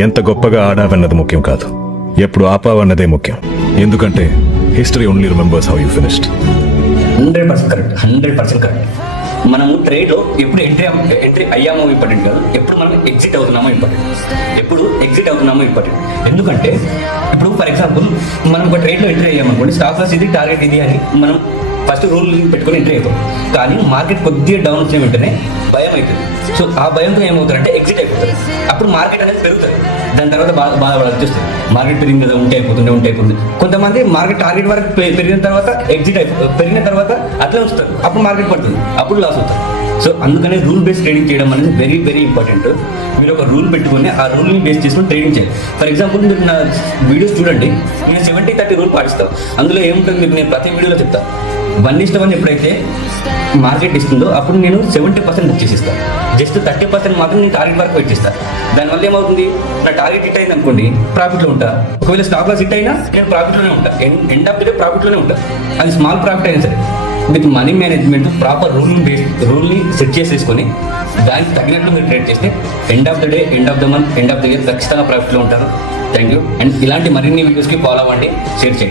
ఎంత గొప్పగా ఆడావన్నది ముఖ్యం కాదు, ఎప్పుడు ఆపావన్నదే ముఖ్యం. ఎందుకంటే history only remembers how you finished. 100% correct, 100% correct. మనము ట్రేడ్లో ఎప్పుడు ఎంట్రీ అయ్యామో ఇంపార్టెంట్ కాదు, ఎప్పుడు మనం ఎగ్జిట్ అవుతున్నామో ఇంపార్టెంట్. ఎప్పుడు ఎగ్జిట్ అవుతున్నామో ఇంపార్టెంట్. ఎందుకంటే ఇప్పుడు ఫర్ ఎగ్జాంపుల్ మనం ఒక ట్రేడ్లో ఎంట్రీ అయ్యామనుకోండి, స్టాప్ లాస్ ఇది, టార్గెట్ ఇది అని మనం ఫస్ట్ రూల్ పెట్టుకొని ఎంట్రీ అవుతాం. కానీ మార్కెట్ కొద్దిగా డౌన్ వచ్చిన వెంటనే భయం అవుతుంది. సో ఆ భయంతో ఏమవుతారంటే ఎగ్జిట్ అయిపోతారు. అప్పుడు మార్కెట్ అనేది పెరుగుతుంది, దాని తర్వాత బాధపడాల్సి వస్తుంది. మార్కెట్ పెరిగింది కదా, ఉంటే అయిపోతుంది. కొంతమంది మార్కెట్ టార్గెట్ వరకు పెరిగిన తర్వాత పెరిగిన తర్వాత అట్లా ఉంచుతారు, అప్పుడు మార్కెట్ పడుతుంది, అప్పుడు లాస్ అవుతారు. సో అందుకనే రూల్ బేస్డ్ ట్రేడింగ్ చేయడం అనేది వెరీ వెరీ ఇంపార్టెంట్. మీరు ఒక రూల్ పెట్టుకొని ఆ రూల్ని బేస్ చేసుకొని ట్రేడింగ్ చేయాలి. ఫర్ ఎగ్జాంపుల్ మీరు నా వీడియోస్ చూడండి, నేను 70-30 రూల్ పాటిస్తాను. అందులో ఏముంటుంది మీరు నేను ప్రతి వీడియోలో చెప్తాను. 1:1 ఎప్పుడైతే మార్కెట్ ఇస్తుందో అప్పుడు నేను 70% బుక్ చేసి ఇస్తాను. జస్ట్ 30% మాత్రం నేను టార్గెట్ వరకు వెయిట్ చేస్తాను. దానివల్ల ఏమవుతుంది, నా టార్గెట్ హిట్ అయింది అనుకోండి, ప్రాఫిట్లో ఉంటా. ఒకవేళ స్టాప్ లాస్ హిట్ అయినా నేను ప్రాఫిట్లోనే ఉంటా. ఎండ్ ఆఫ్ ది డే ప్రాఫిట్లోనే ఉంటా. అది స్మాల్ ప్రాఫిట్ అయినా సరే. విత్ మనీ మేనేజ్మెంట్ ప్రాపర్ రూల్ని సెట్ చేసేసుకొని దానికి తగినట్లు మీరు ట్రేడ్ చేస్తే end of the day, end of the month, end of the year ఖచ్చితంగా ప్రాఫిట్లో ఉంటారు. Thank you. అండ్ ఇలాంటి మరిన్ని వీడియోస్కి ఫాలో అవ్వండి, షేర్ చేయండి.